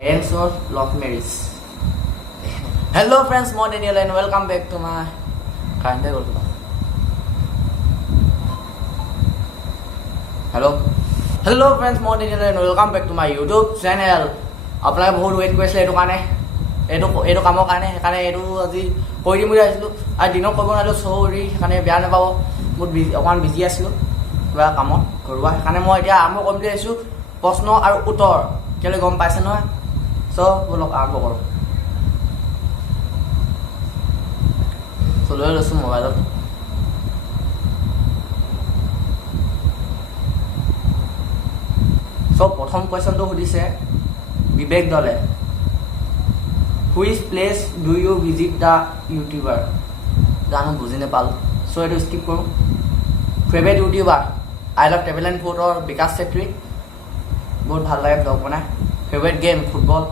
Ends of Love Marriage. Hello friends, মই Daniel and welcome back to my Hello friends, মই Daniel and welcome back to my YouTube channel. আপোনালোকে বহুত weight কৰিছিলে এইটো কাৰণে এইটো কামৰ কাৰণে সেইকাৰণে এইটো আজি কৰি দিম বুলি আহিছিলোঁ আৰু দিনত কৰিব নোৱাৰিলোঁ চৰি সেইকাৰণে বেয়া নাপাব বহুত অকণমান বিজি আছিলোঁ কিবা কামত ঘৰুৱা সেইকাৰণে মই এতিয়া আৰম্ভ কৰিম বুলি আহিছোঁ প্ৰশ্ন আৰু উত্তৰ কেলৈ গম পাইছে নহয় বলক আৰম্ভ কৰোঁ লৈ লৈছোঁ মোবাইলত প্ৰথম কুৱেশ্যনটো সুধিছে বিবেক দলে which place do U visit the YouTuber জানো বুজি নাপালোঁ এইটো স্কিপ কৰোঁ favourite YouTuber I love travel and ফুডৰ বিকাশ চেত্ৰী বহুত ভাল লাগে ব্লগ বনাই favourite game football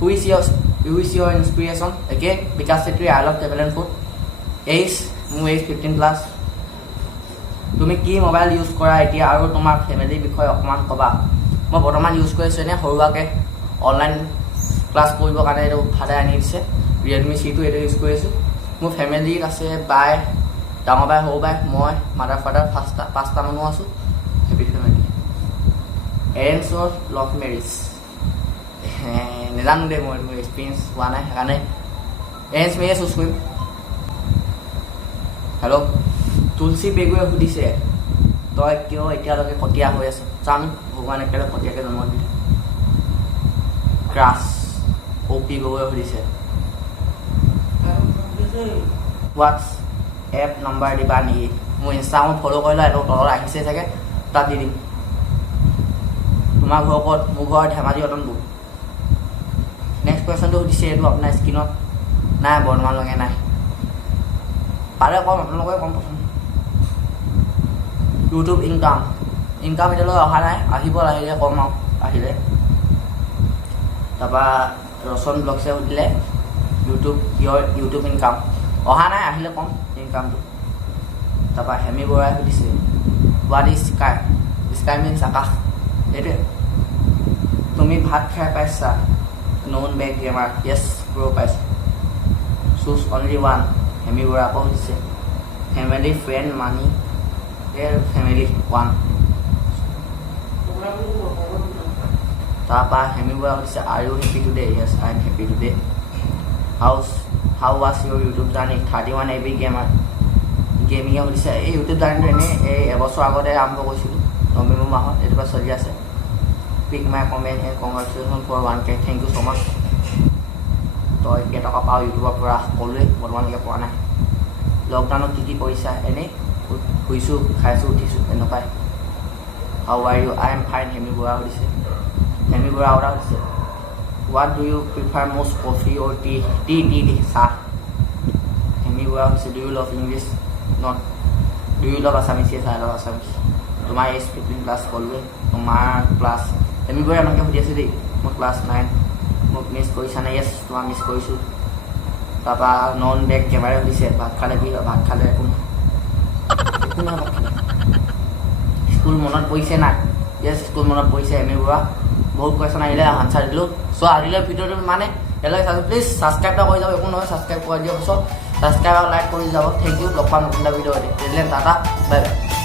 Who is your inspiration? Again, Vikas Setri, I love travel and food. Age, মোৰ age 15+. তুমি কি মোবাইল ইউজ কৰা এতিয়া আৰু তোমাৰ ফেমিলিৰ বিষয়ে অকণমান ক'বা মই বৰ্তমান ইউজ কৰি আছোঁ এনেই সৰুৱাকৈ অনলাইন ক্লাছ কৰিবৰ কাৰণে এইটো ফাদাৰে আনি দিছে ৰিয়েলমি C2 এইটো ইউজ কৰি আছোঁ মোৰ ফেমিলিত আছে বাই ডাঙৰ বাই সৰু বাই মই মাদাৰ ফাদাৰ পাঁচটা মানুহ আছোঁ হেপী ফেমিলি এৰেঞ্জ অৰ লাভ মেৰিজ নাজানো দেই মই মোৰ এক্সপিৰিয়েঞ্চ হোৱা নাই সেইকাৰণে এৰেঞ্জ মেৰিজ চুজ কৰিম হেল্ল' তুলসী পেগুৱে সুধিছে তই কিয় এতিয়ালৈকে কটীয়া হৈ আছ জানো ভগৱান একেলগে কটীয়াকৈ জন্ম দিলে ক্ৰাছ OP গগৈয়ে সুধিছে হোৱাটছ এপ নম্বৰ দিবা নেকি মোৰ ইনষ্টাগ্ৰামত ফ'ল' কৰিলে এইটো তলত আহিছে চাগে তাত দি দিম তোমাৰ ঘৰ ক'ত মোৰ ঘৰ ধেমাজি অতনপুৰ নেক্সট কুৱেশ্যনটো সুধিছে এইটো আপোনাৰ স্ক্ৰীণত নাই বৰ্তমানলৈকে নাই পাৰে কম আপোনালোকে কম প্ৰথম ইউটিউব ইনকাম এতিয়ালৈ অহা নাই আহিব আহিলে কম আৰু আহিলে তাৰপৰা ৰচন ব্লগছে সুধিলে ইউটিউব ইনকাম অহা নাই আহিলে কম ইনকামটো তাৰপৰা হেমি বৰাই সুধিছে হোৱাট ইজ স্কাই মিনছ আকাশ এইটোৱে তুমি ভাত খাই পাইছা non back gamer yes bro' পাইছোঁ choose only one Hemi Bora আকৌ সুধিছে family friend money family one তাৰপৰা হেমি বৰা সুধিছে are you happy today yes I am happy today how was your YouTube journey 31 AB গেমিঙে সুধিছে এই ইউটিউব জাৰ্ণিটো এনেই এই এবছৰ আগতে আৰম্ভ কৰিছিলোঁ নৱেম্বৰ মাহত এইটো পৰা চলি আছে pick my comment and congratulation for 1K thank you so' much তই কেইটকা পাওঁ ইউটিউবৰ পৰা সকলোৱে বৰ্তমানলৈকে পোৱা নাই লকডাউনত কি কৰিছা এনেই শুইছোঁ খাইছোঁ উঠিছোঁ এনেকুৱাই how are you I am fine Hemi Bora সুধিছে হেমি বৰা আৰু সুধিছে what do you prefer most coffee or tea চাহ হেমি বৰা সুধিছে do you love English not do you love Assamese yes I love Assamese তোমাৰ এজ 15+ ক'লোৱে তোমাৰ ক্লাছ হেমি বৰাই আমাকে সুধি আছে দেই মোৰ ক্লাছ 9 মোক মিছ কৰিছানে য়েছ তোমাক মিছ কৰিছোঁ তাৰপৰা নন বেক কেমেৰাই সুধিছে ভাত খালে কি হয় ভাত খালে একো নহয় ভাত খালে স্কুল মনত পৰিছে নাই য়েছ স্কুল মনত পৰিছে হেমি বৰা বহুত কুৱেশ্যন আহিলে আনচাৰ দিলোঁ আজিলৈ ভিডিঅ'টো মানে এতিয়ালৈকে চাইছোঁ প্লিজ ছাবস্ক্ৰাইব এটা কৰি যাব একো নহয় ছাবস্ক্ৰাইব কৰি দিয়াৰ পিছত ছাবস্ক্ৰাইব আৰু লাইক কৰি যাব থেংক ইউ লগ পাম নতুন এটা ভিডিঅ' টাটা বাই বাই